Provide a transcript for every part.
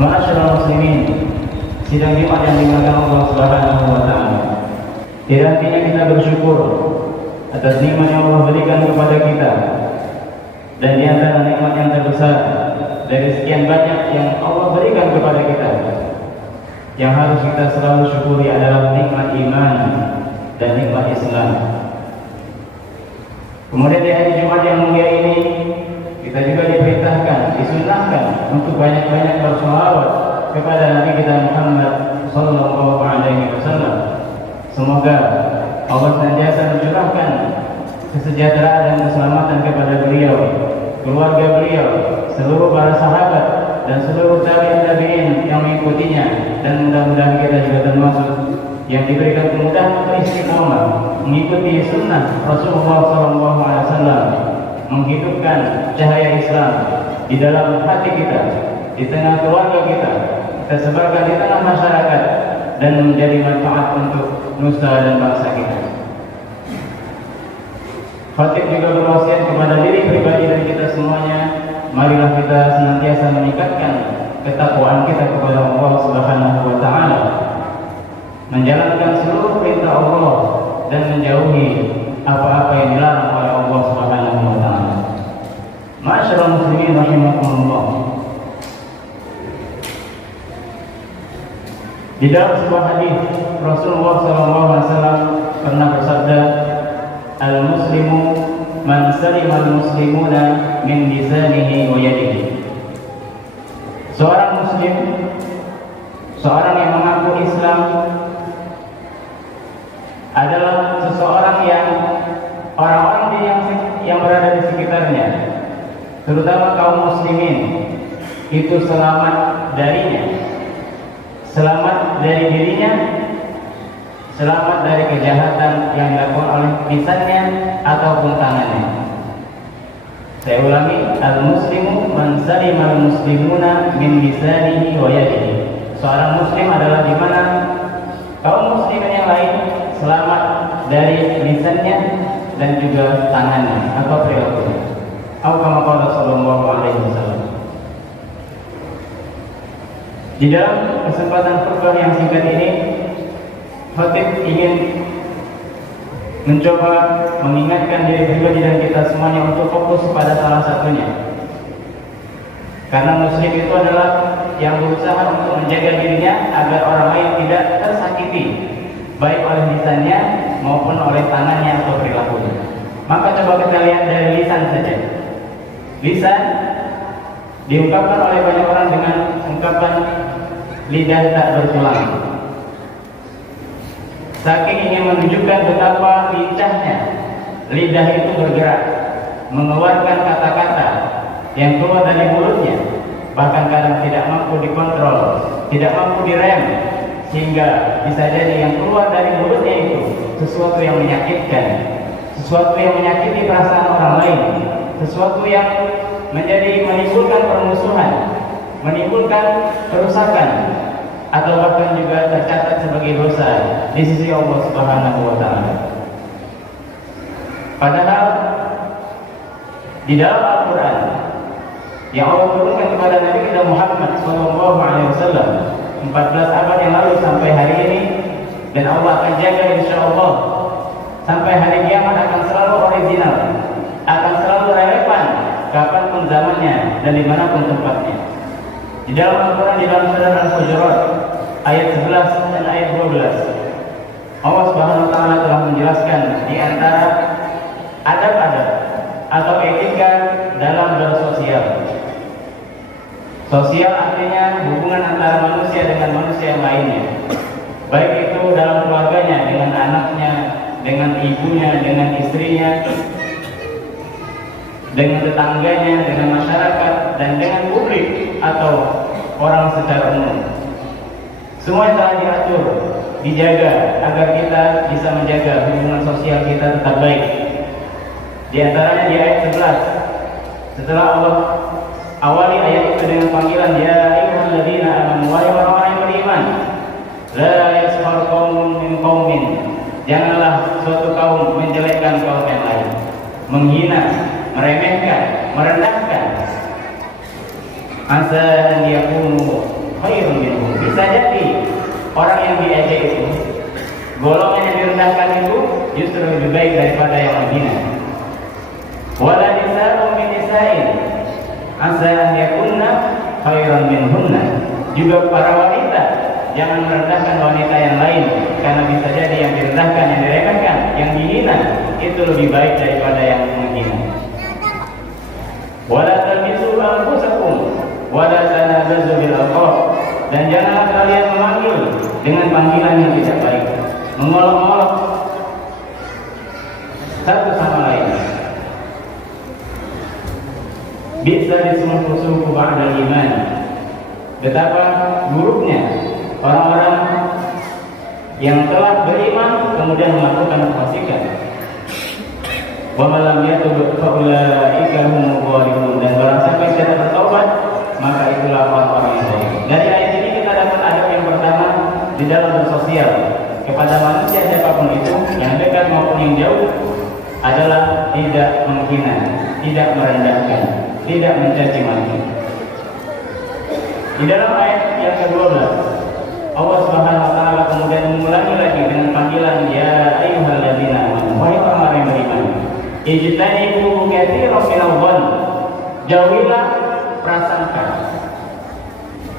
Ma'asyiral muslimin, sidang Jumat yang dimuliakan Allah Subhanahu wa taala. Tidak hentinya kita bersyukur atas nikmat yang Allah berikan kepada kita. Dan di antara nikmat yang terbesar dari sekian banyak yang Allah berikan kepada kita, yang harus kita selalu syukuri adalah nikmat iman dan nikmat Islam. Kemudian di hari Jumat yang mulia ini, kita juga diperintahkan, disunahkan untuk banyak-banyak berselawat kepada Nabi kita Muhammad sallallahu alaihi wasallam. Semoga Allah senantiasa mencurahkan kesejahteraan dan keselamatan kepada beliau, keluarga beliau, seluruh para sahabat dan seluruh tabi'in yang mengikutinya, dan mudah-mudahan kita juga termasuk yang diberikan kemudahan untuk istiqomah mengikuti sunnah Rasulullah SAW, menghidupkan cahaya Islam di dalam hati kita, di tengah keluarga kita, kita sebarkan di tengah masyarakat, dan menjadi manfaat untuk nusa dan bangsa kita. Khatib juga berwasiat kepada diri pribadi dan kita semuanya, marilah kita senantiasa meningkatkan ketakwaan kita kepada Allah Subhanahu wa taala, menjalankan seluruh perintah Allah dan menjauhi apa-apa yang dilarang oleh Allah Subhanahu wa taala. Ma'asyiral muslimin rahimakumullah. Di dalam sebuah hadis Rasulullah SAW pernah bersabda, "Al-muslimu man salima al-muslimuna min lisanihi wa yadihi." Seorang muslim, seorang yang mengaku Islam, adalah seseorang yang orang-orang yang berada di sekitarnya, terutama kaum muslimin, itu selamat darinya, selamat dari dirinya, selamat dari kejahatan yang dilakukan oleh lisannya ataupun tangannya. Saya ulangi, al-muslimu man salima al-muslimuna min lisanihi wa yadihi. Seorang muslim adalah di mana kaum muslimin yang lain selamat dari lisannya dan juga tangannya atau perilakunya. Atau kama qala sallallahu alaihi wasallam. Di dalam kesempatan khutbah yang singkat ini, khatib ingin mencoba mengingatkan diri pribadi dan kita semuanya untuk fokus pada salah satunya. Karena muslim itu adalah yang berusaha untuk menjaga dirinya agar orang lain tidak tersakiti, baik oleh lisannya maupun oleh tangannya atau perilakunya. Maka coba kita lihat dari lisan saja. Lisan diungkapkan oleh banyak orang dengan ungkapan lidah tak bertulang. Saking ingin menunjukkan betapa lincahnya lidah itu bergerak, mengeluarkan kata-kata yang keluar dari mulutnya, bahkan kadang tidak mampu dikontrol, tidak mampu direm, sehingga bisa jadi yang keluar dari mulutnya itu sesuatu yang menyakitkan, sesuatu yang menyakiti perasaan orang lain, sesuatu yang menimbulkan permusuhan, menimbulkan kerusakan, atau bahkan juga tercatat sebagai dosa di sisi Allah Subhanahu wa taala. Padahal di dalam Al-Qur'an yang Allah turunkan kepada Nabi kita Muhammad sallallahu alaihi wasallam 14 abad yang lalu sampai hari ini, dan Allah akan jaga insyaallah sampai hari kiamat, akan selalu original, akan selalu relevan kapanpun zamannya dan dimanapun tempatnya. Di dalam Al-Quran, di dalam surah Al-Hujurat ayat 11 dan ayat 12, Allah Subhanahu wa taala telah menjelaskan di antara adab-adab atau etika dalam bersosial. Sosial artinya hubungan antara manusia dengan manusia yang lainnya, baik itu dalam keluarganya, dengan anaknya, dengan ibunya, dengan istrinya, dengan tetangganya, dengan masyarakat, dan dengan publik atau orang secara umum. Semua telah diatur, dijaga agar kita bisa menjaga hubungan sosial kita tetap baik. Di antaranya di ayat 11, setelah Allah awali ayat itu dengan panggilan, ya ayyuhalladzina amanu, wahai orang-orang yang beriman, la yaskhar qaumun min qaumin, janganlah suatu kaum menjelekkan kaum yang lain, menghina, meremehkan, merendahkan. Asa an yakunu khairun minhum. Bisa jadi orang yang diejek itu, golongan yang direndahkan itu justru lebih baik daripada yang menghina. Wala nisa'un min nisa'in asa an yakunna khairan minhunna. Juga para wanita jangan merendahkan wanita yang lain, karena bisa jadi yang direndahkan, yang diremehkan, yang dihina itu lebih baik daripada yang menghina. Wala talbisu anfusakum wala tanabazu bil alqab. Dan janganlah kalian memanggil dengan panggilan yang tidak baik, mengolok-olok satu sama lain. Bisa disungguh-sungguh ba'dal iman. Betapa buruknya orang-orang yang telah beriman kemudian melakukan kefasikan. Wa malam yatub fa ulaika humul zalimun. Dan barang siapa yang tidak bertobat, maka itulah orang-orang yang zalim. Dari ayat ini kita dapat adab yang pertama di dalam bersosial kepada manusia siapapun itu, yang dekat maupun yang jauh, adalah tidak menghina, tidak merendahkan, tidak mencaci maki. Di dalam ayat yang ke-12, Allah Subhanahu wa taala kemudian mengulangi lagi dengan panggilan ya ayyuhalladzina amanu, wahai orang yang beriman, ijtanibu katsiran minadh dhann, jauhilah prasangka.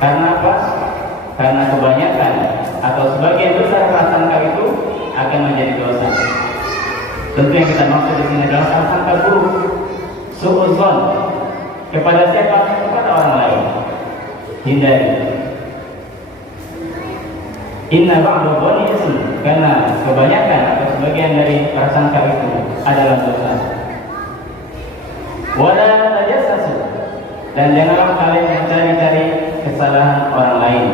Karena apa? Karena kebanyakan atau sebagian besar prasangka itu akan menjadi dosa. Tentu yang kita maksud di sini adalah prasangka buruk, suudzon. Kepada siapa? Kepada orang lain. Hindari. Inna ba'du dhani ism, karena kebanyakan atau sebagian dari prasangka itu adalah dosa. Wala tajassasu, dan janganlah kalian mencari-cari kesalahan orang lain.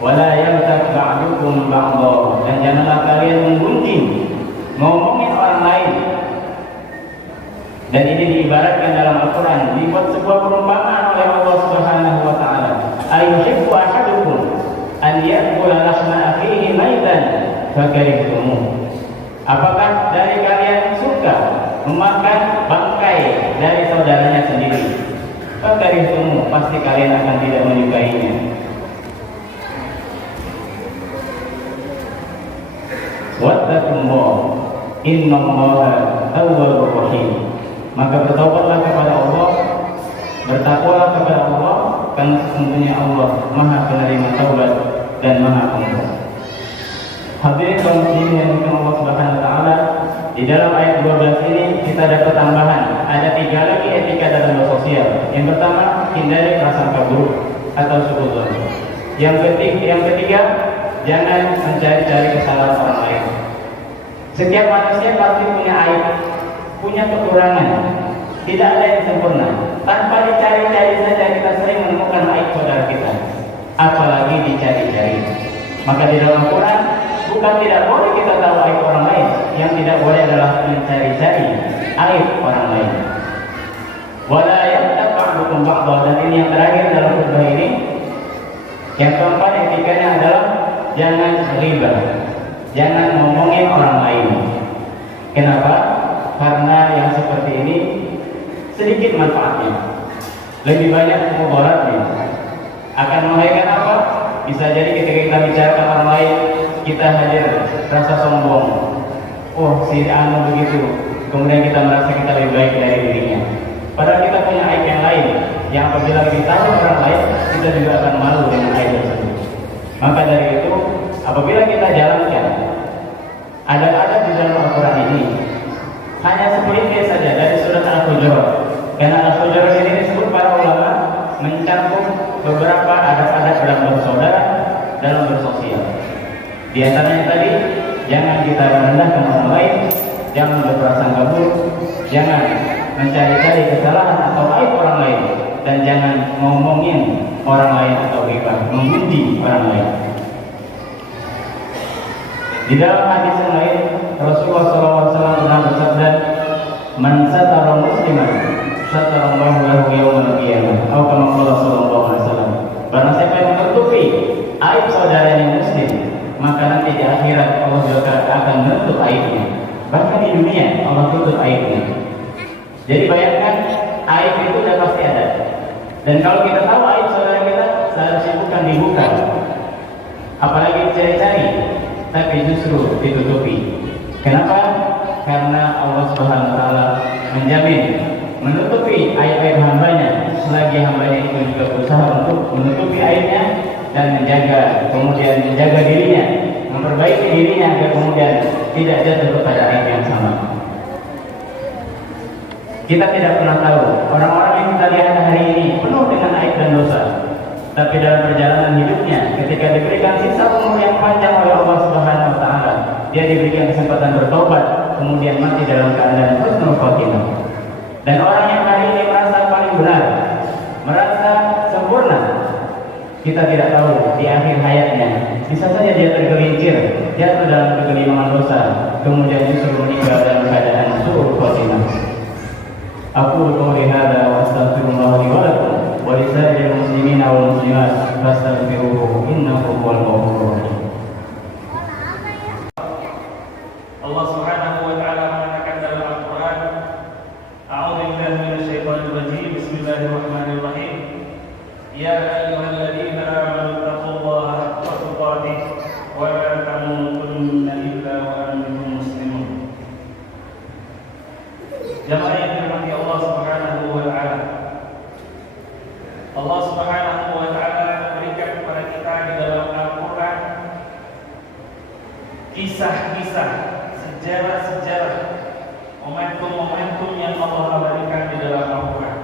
Wala yamtak ba'dukum ba'dha, dan janganlah kalian menggunjing, ngomongin orang lain. Dan ini diibaratkan dalam Al-Quran, dibuat sebuah perumpamaan oleh Allah Subhanahu wa taala. Ayuhibbu ahadukum an ya'kula lahma akhihi maitan fakarihtumuh. Apakah dari kalian suka memakan bangkai dari saudaranya sendiri? Fakarihtumuh, pasti kalian akan tidak menyukainya. Wattaqullah innallaha tawwabur rahim. Maka bertaubatlah kepada Allah, bertakwalah kepada Allah, karena sesungguhnya Allah Maha penerima taubat dan Maha Pengampun. Hadirin kaum muslimin yang dimuliakan Allah Subhanahu wa taala, di dalam ayat 12 ini kita dapat tambahan, ada 3 lagi etika dalam bersosial. Yang pertama, hindari prasangka buruk atau suudzon. Yang ketiga, jangan mencari-cari kesalahan orang lain. Setiap manusia pasti punya aib, punya kekurangan, tidak ada yang sempurna. Tanpa dicari-cari saja kita sering menemukan aib saudara kita, apalagi dicari-cari. Maka di dalam Quran bukan tidak boleh kita tahu aib orang lain, yang tidak boleh adalah mencari-cari aib orang lain. Wala yamtak ba'dukum ba'dha, dan ini yang terakhir dalam khutbah ini. Yang keempat etikanya adalah jangan ghibah, jangan ngomongin orang lain. Kenapa? Karena yang seperti ini sedikit manfaatnya, lebih banyak mudaratnya. Akan melahirkan apa? Bisa jadi ketika kita bicarakan orang lain, kita hadir rasa sombong. Oh, si anu begitu. Kemudian kita merasa kita lebih baik dari dirinya. Padahal kita punya aib yang lain, yang apabila kita tahu orang lain, kita juga akan malu dengan aib tersebut. Maka dari itu, apabila kita jalankan ada di dalam Al-Quran ini, hanya sepelintir saja dari surat Al-Hujurat. Karena Al-Hujurat ini disebut para ulama mencakup beberapa adab-adab dalam bersaudara, dalam bersosial. Di antaranya tadi, jangan kita merendahkan orang lain, jangan berprasangka buruk, jangan mencari-cari kesalahan atau aib orang lain, dan jangan ngomongin orang lain atau ghibah, memuji orang lain. Di dalam hadis yang lain, Rasulullah SAW pernah bersabda, "Man satara musliman, satarallahu lahu yaumal qiyamah." Atau kama qala sallallahu alaihi wasallam. Barang siapa yang menutupi aib saudaranya muslim, maka nanti di akhirat Allah juga akan menutup aibnya. Bahkan di dunia Allah tutup aibnya. Jadi bayangkan, aib itu sudah pasti ada. Dan kalau kita tahu aib saudara kita, seharusnya bukan dibuka, apalagi dicari-cari, tapi justru ditutupi. Kenapa? Karena Allah Subhanahu wa taala menjamin menutupi aib-aib hambanya selagi hambanya itu juga berusaha untuk menutupi aibnya dan kemudian menjaga dirinya, memperbaiki dirinya agar kemudian tidak jatuh kepada aib yang sama. Kita tidak pernah tahu orang-orang yang kita lihat hari ini penuh dengan aib dan dosa, tapi dalam perjalanan hidupnya ketika diberikan sisa umur yang panjang oleh Allah Subhanahu wa taala, dia diberikan kesempatan bertobat, kemudian mati dalam keadaan husnul khotimah. Dan orang yang hari ini merasa paling benar, merasa sempurna, kita tidak tahu di akhir hayatnya bisa saja dia tergelincir, jatuh dalam kegelimangan dosa, kemudian justru meninggal dalam keadaan su'ul khotimah. Aku qouli hadza wa astaghfirullah li wa lakum wa li sa'iril muslimina wal muslimat fastaghfiruhu innahu huwal ghafurur rahim. Allah Subhanahu wa taala mengatakan dalam Al-Qur'an, A'udzu billahi minasy syaithanir rajim. Bismillahirrahmanirrahim. Ya ayyuhalladzina amanu taqullaha haqqa tuqatih wa la tamutunna illa wa antum muslimun. Jamaah yang dirahmati Allah Subhanahu wa taala. Allah Subhanahu wa taala memberikan kepada kita di dalam Al-Qur'an kisah-kisah, sejarah-sejarah, momentum-momentum yang Allah abadikan di dalam Al-Quran.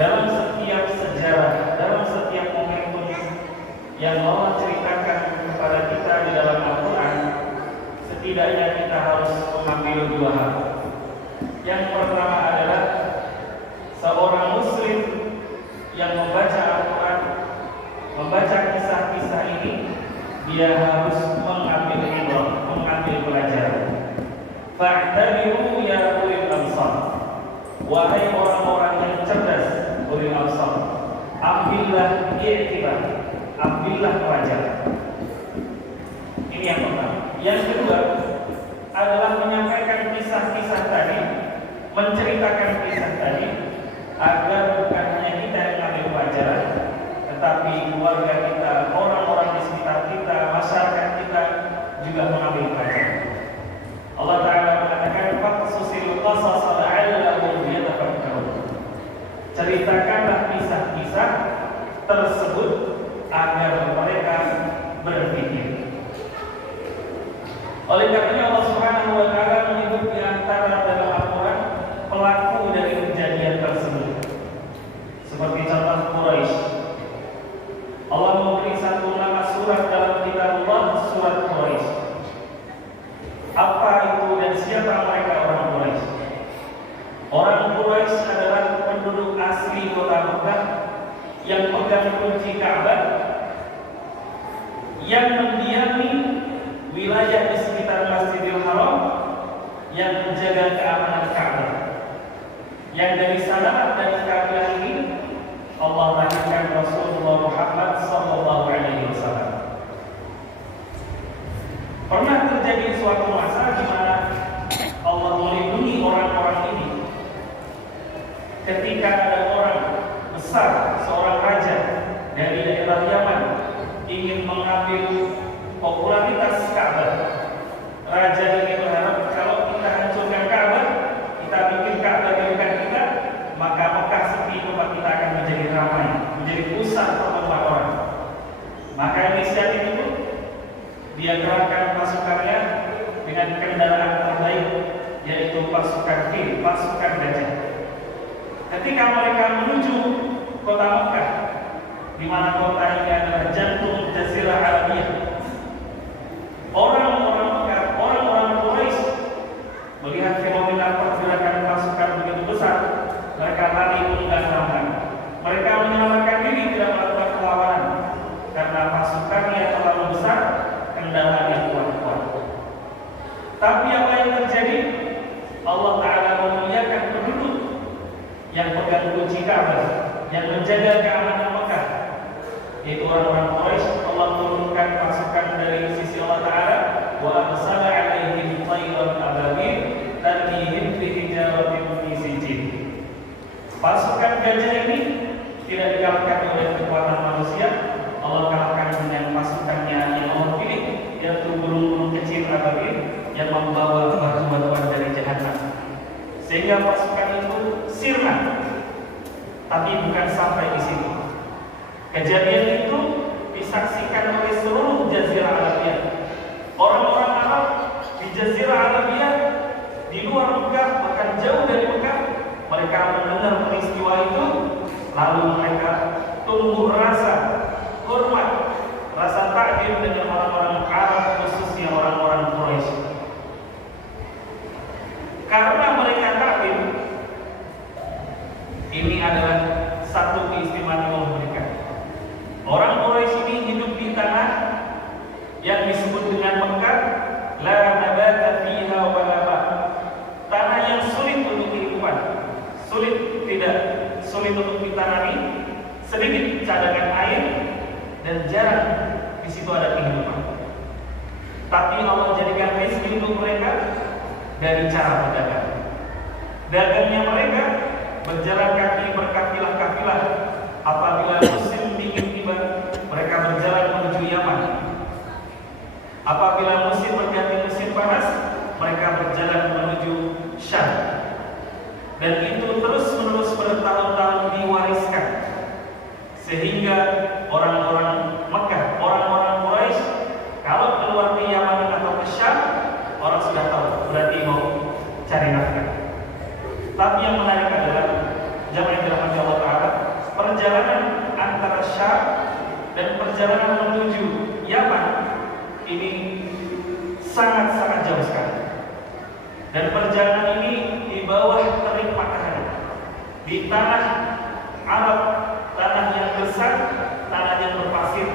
Dalam setiap sejarah, dalam setiap momentum yang Allah ceritakan kepada kita di dalam Al-Quran, setidaknya kita harus mengambil dua hal. Yang pertama adalah seorang muslim yang membaca Al-Quran, membaca kisah-kisah ini, dia harus mengambil ibrah, mengambil pelajaran. Fa'tabiru ya ulil absar. Wahai orang-orang yang cerdas, ulil absar, ambillah i'tibar, ambillah pelajaran. Ini yang pertama. Yang kedua adalah menyampaikan kisah-kisah tadi, menceritakan kisah tadi, agar bukan hanya kita yang mengambil pelajaran, tetapi keluarga kita, orang-orang di sekitar kita, masyarakat kita juga mengambil pelajaran. Allah Ta'ala mengatakan faqsusil qasas la'allahum yatafakkarun. Ceritakanlah kisah-kisah tersebut agar mereka berpikir. Oleh karenanya Allah Subhanahu wa taala menyebut di antara dalam Al-Quran pelaku dari kejadian tersebut. Seperti contoh Quraisy. Allah memberi satu nama surat dalam kitab Allah, surat Quraisy. Apa itu dan siapa mereka orang Quraisy? Orang Quraisy adalah penduduk asli kota Mekah yang pegang kunci Ka'bah, yang mendiami wilayah di sekitar Masjidil Haram, yang menjaga keamanan Ka'bah. Yang dari sana, dari kabilah ini Allah lahirkan Rasulullah Muhammad sallallahu alaihi wasallam. Pernah terjadi suatu masa di mana Allah melindungi orang-orang ini ketika ada orang besar, seorang raja dari daerah Yaman ingin mengambil popularitas Ka'bah. Raja ini berharap kalau kita hancurkan Ka'bah, kita bikin Ka'bah di dekat kita, maka Mekah sepi, tempat kita akan menjadi ramai, menjadi pusat pertemuan orang. Maka inisiatif itu dia gerahkan pasukannya dengan kendaraan terbaik, yaitu pasukan fil, pasukan gajah. Ketika mereka menuju kota Mekah, di mana kota ini adalah jantung Jazirah Arabiyah, orang-orang Mekah, orang-orang Quraisy melihat fenomena pergerakan pasukan begitu besar, mereka lari meninggalkan. Mereka menyelamatkan diri, tidak melakukan perlawanan karena pasukannya terlalu besar, kendaraannya kuat-kuat. Tapi apa yang terjadi? Allah Ta'ala memuliakan penduduk yang pegang kunci Ka'bah, yang menjaga keamanan Mekah, yaitu orang-orang Quraisy. Allah turunkan pasukan dari sisi Allah Ta'ala, wa arsala alaihim tayran ababil tarmihim bi hijaratin min sijil. Pasukan gajah ini tidak dikalahkan oleh kekuatan manusia. Allah kalahkan dengan pasukannya yang Allah pilih, yaitu burung-burung kecil ababil yang membawa batu-batuan dari jahanam. Sehingga pasukan itu sirna, tapi bukan sampai di situ. Kejadian itu disaksikan oleh seluruh Jazirah Arabia. Orang-orang Arab di Jazirah Arabia, di luar Mekah, bahkan jauh dari Mekah, mereka mendengar peristiwa itu, lalu mereka tumbuh rasa hormat, rasa takjub dengan orang-orang Arab, khususnya orang-orang Quraisy. Karena mereka takjub, ini adalah satu keistimewaan mereka. Orang Quraisy ini hidup di tanah yang disebut dengan Mekah, la nabata fiha wa la ma'. Tanah yang sulit untuk kehidupan, sulit untuk ditanami, sedikit cadangan air dan jarang di situ ada kehidupan. Tapi Allah jadikan rezeki untuk mereka dari cara berdagang. Dagangnya mereka berjalan kaki berkafilah-kafilah. Apabila musim dingin tiba, mereka berjalan menuju Yaman. Apabila musim berganti musim panas, mereka berjalan menuju Syam. Dan itu terus-menerus bertahun-tahun diwariskan, sehingga orang-orang Mekah, orang-orang Quraisy, kalau keluar ke Yaman atau ke Syam, orang sudah tahu berarti mau cari nafkah. Tapi yang menarik adalah jamaah yang dirahmati Allah Ta'ala, perjalanan antara Syam dan perjalanan menuju Yaman ini sangat-sangat jauh sekali. Dan perjalanan ini di bawah terik matahari, di tanah Arab, tanah yang besar, tanah yang berpasir,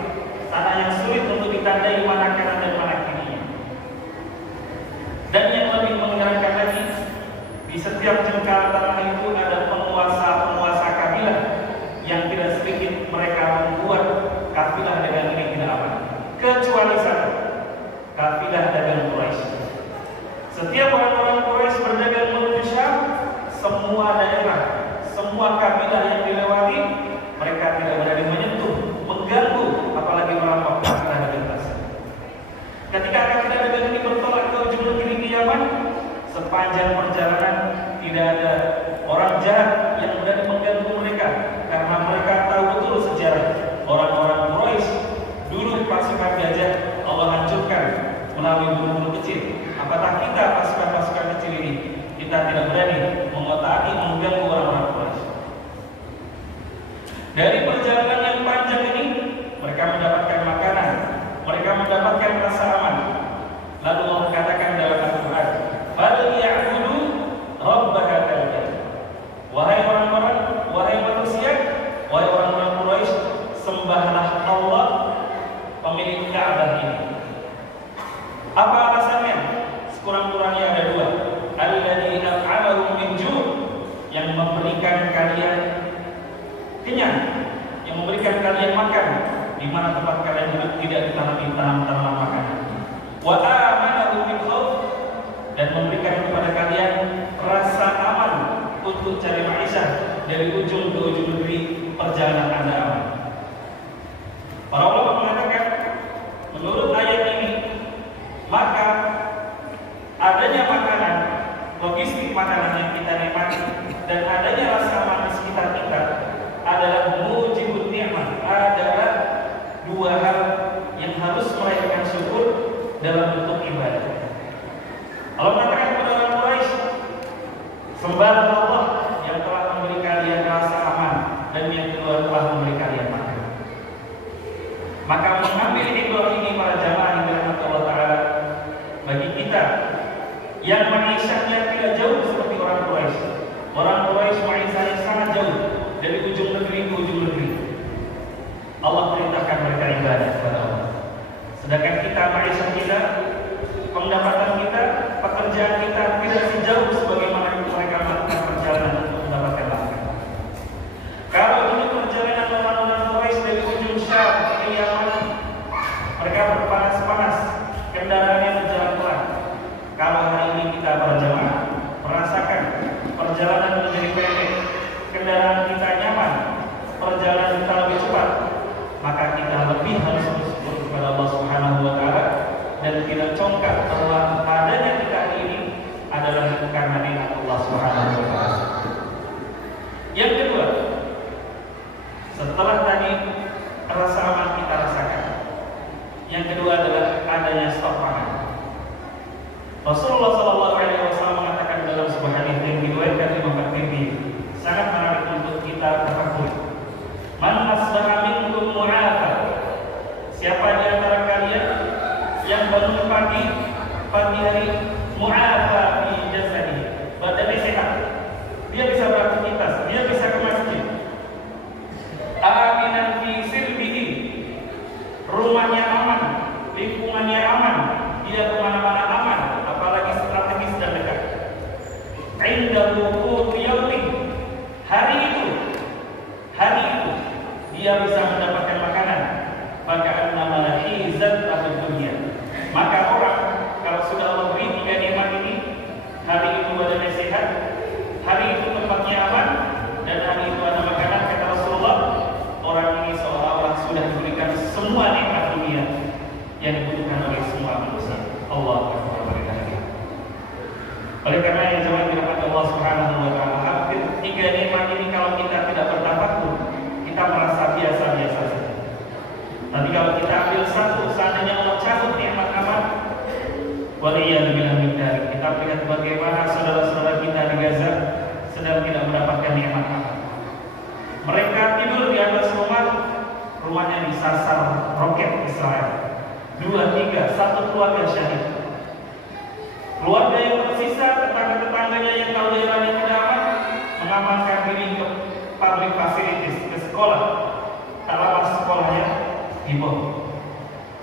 tanah yang sulit untuk ditandai mana kanan dan mana kirinya. Dan yang lebih mengherankan lagi, di setiap jengkal tanah itu ada penguasa-penguasa kabilah yang tidak sedikit mereka membuat kafilah dagang ini tidak aman. Kecuali satu, kafilah dagang Quraisy. Setiap orang-orang Quraisy berdagang menuju Syam, semua daerah, semua kabilah yang dilewati, mereka tidak berani menyentuh, mengganggu, apalagi merampok kafilah dagang tersebut. Ketika kafilah dagang ini bertolak ke ujung negeri di Yaman, sepanjang perjalanan tidak ada orang jahat yang berani mengganggu mereka, karena mereka tahu betul sejarah orang-orang Quraisy. Dulu pasukan gajah Allah hancurkan melalui burung-burung kecil. Apatah kita pasukan-pasukan kecil ini, kita tidak berani mengotak-atik mengganggu orang-orang Quraisy. Dari perjalanan yang panjang ini, mereka mendapatkan makanan, mereka mendapatkan rasa aman. Lalu Allah katakan dalam Al-Quran, "Falyabudu Rabb hadzal bait." Wahai orang-orang, wahai manusia, wahai orang-orang Quraisy, sembahlah Allah, pemilik Ka'bah ini. Apa alasannya? Sekurang-kurangnya ada dua. Alladzi at'amahum min ju', yang memberikan kalian kenyang, yang memberikan kalian makan di mana tempat kalian duduk tidak ditanami tanaman-tanaman makanan. Wa amanahum min khauf, dan memberikan kepada kalian rasa aman untuk cari ma'isyah dari ujung ke ujung negeri, perjalanan Anda aman. Para ulama mengatakan, menurut ayat ini, maka adanya makanan, logistik makanan yang kita nikmati, dan adanya rasa aman di sekitar kita adalah mujibun ni'mah, adalah dua hal yang harus merayakan syukur dalam bentuk ibadah. Allah mengatakan kepada orang Quraisy, sembahlah Allah yang telah memberi kalian rasa aman, dan yang kedua telah memberi kalian makan. Maka mengambil ibrah ini para jamaah yang dirahmati Allah Ta'ala, bagi kita yang ma'isyahnya tidak jauh seperti orang Quraisy. Orang Quraisy ma'isyahnya sangat jauh dari ujung negeri ke ujung negeri. Allah perintahkan mereka ibadah kepada Allah. Sedangkan kita ma'isyah kita, pendapatan kita, pekerjaan kita tidak sejauh sebagaimana mereka melakukan perjalanan untuk mendapatkan makan. Kalau dulu perjalanan orang-orang Quraisy dari ujung Syam ke Yaman, mereka berpanas-panas, kendaraannya berjalan pelan. Kalau hari ini kita berjamaah, merasakan perjalanan menjadi pendek, kendaraan kita nyaman, perjalanan dia bisa mendapatkan makanan, maka annama hizat dunia. Maka orang kalau sudah Allah beri 3 nikmat ini, hari itu badannya sehat, hari itu tempatnya aman, dan hari itu ada makanan, kata Rasulullah, orang ini seolah-olah sudah diberikan semua nikmat dunia yang dibutuhkan oleh semua manusia. Allah Akbar. Oleh karena yang jemaah dirahmati Allah Subhanahu wa taala, hampir 3 nikmat ini kalau kita tidak bertafakur, kita merasa biasa-biasa saja. Tapi kalau kita ambil satu, seandainya Allah cabut nikmat aman, waliyadzubillah min dzalik, kita lihat bagaimana saudara-saudara kita di Gaza sedang tidak mendapatkan nikmat aman. Mereka tidur di atas rumah, rumahnya disasar roket Israel. 2, 3, 1 keluarga syahid. Keluarga yang tersisa, tetangga-tetangganya yang tahu daerahnya tidak aman, mengamankan diri ke public facilities, ke sekolah. Tak lama sekolahnya dibom.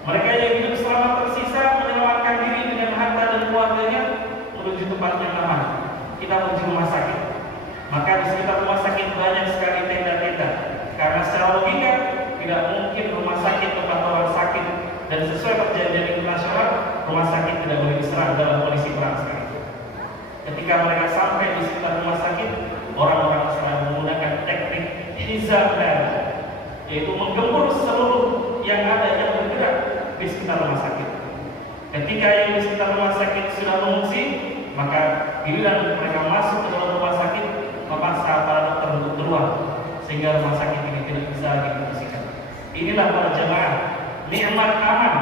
Mereka yang hidup selamat tersisa menyelamatkan diri dengan harta dan keluarganya menuju tempat yang aman. Kita menuju rumah sakit. Maka di sekitar rumah sakit banyak sekali tenda-tenda. Karena secara logika tidak mungkin rumah sakit tempat orang sakit, dan sesuai perjanjian internasional rumah sakit tidak boleh diserang dalam kondisi perang sekalipun. Ketika mereka sampai di sekitar rumah sakit, orang-orang Israel menggunakan teknik hizabah, yaitu menggempur seluruh yang ada yang bergerak di sekitar rumah sakit. Ketika yang di sekitar rumah sakit sudah mengungsi, maka giliran mereka masuk ke dalam rumah sakit, memaksa para dokter untuk keluar, sehingga rumah sakit ini tidak bisa difungsikan. Inilah para jemaah, nikmat aman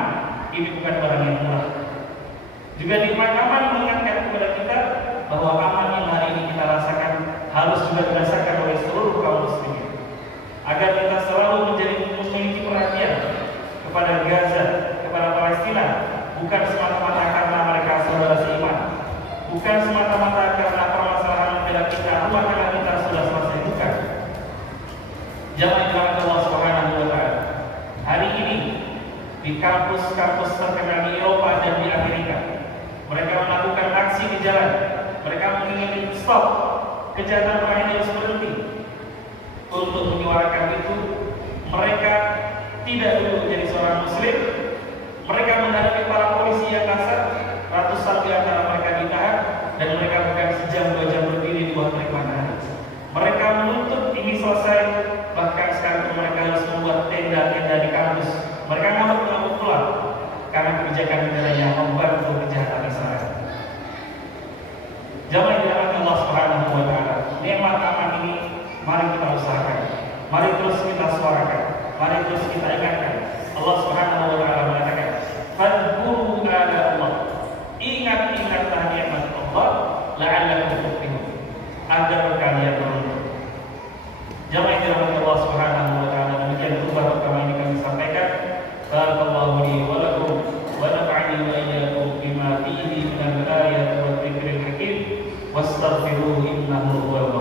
ini bukan barang yang murah. Juga nikmat aman mengingatkan kepada kita bahwa aman yang hari ini kita rasakan harus juga dirasakan oleh seluruh kaum muslimin, agar kita selalu memiliki perhatian kepada Gaza, kepada Palestina, bukan semata-mata karena mereka saudara seiman, bukan semata-mata karena permasalahan negara kita, rumah tangga kita sudah selesai, bukan. Jangan dirahmati Allah Subhanahu wa taala. Hari ini di kampus-kampus terkenal di Eropa dan di Amerika, mereka melakukan aksi di jalan. Mereka menginginkan stop kejahatan perang harus berhenti. Untuk menyuarakan itu, mereka tidak dulu menjadi seorang muslim. Mereka menghadapi para polisi yang kasar, ratusan di antara mereka ditahan, dan mereka bukan sejam 2 jam berdiri di bawah terik matahari. Mereka menuntut ini selesai, bahkan sekarang mereka harus membuat tenda-tenda di kampus. Mereka ngamuk pulang karena kebijakan negaranya membantu kejahatan Israel. Jamaah dirahmati Allah Subhanahu wa taala, nikmat aman ini mari kita usahakan. Mari terus kita suarakan. Mari terus kita ingatkan. Allah Subhanahu wa taala mengatakan, "Fadhkuru ala Allah." Ingat-ingatlah nikmat Allah la'allakum tuflihun, agar kalian beruntung. Jamaah dirahmati Allah Subhanahu wa taala, demikian khutbah pertama ini kami sampaikan. Barakallahu li wa lakum wa nafa'ani wa iyyakum bima fihi min al-ayati wa dzikril hakim wastaghfiruhu innahu huwal